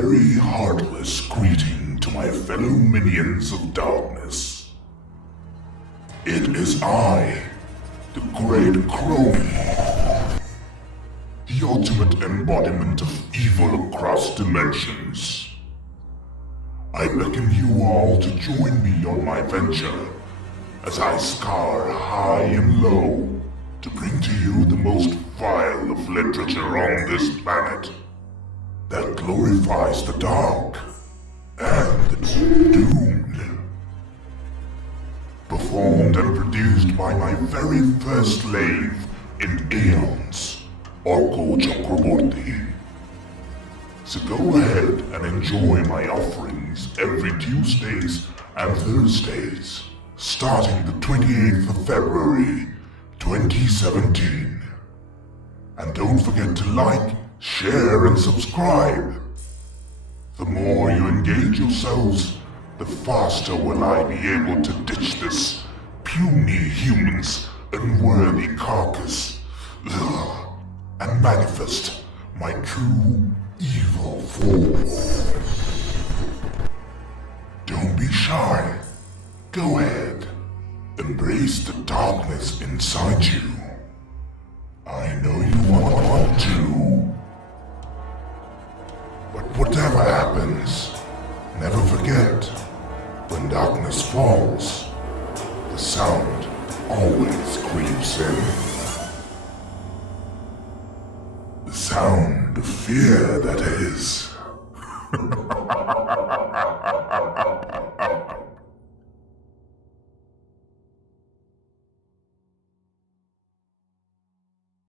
very heartless greeting to my fellow minions of darkness. It is I, the Great Crony, the ultimate embodiment of evil across dimensions. I beckon you all to join me on my venture as I scour high and low to bring to you the most vile of literature on this planet that glorifies the dark and the doomed. Performed and produced by my very first slave in eons, Orko Chakraborty. So go ahead and enjoy my offerings every Tuesdays and Thursdays, starting the 28th of February, 2017. And don't forget to like, share, and subscribe. The more you engage yourselves, the faster will I be able to ditch this puny human's unworthy carcass, and manifest my true evil form. Don't be shy. Go ahead. Embrace the darkness inside you. I know you want to. But whatever happens, never forget, when darkness falls, the sound always creeps in. The sound of fear, that is.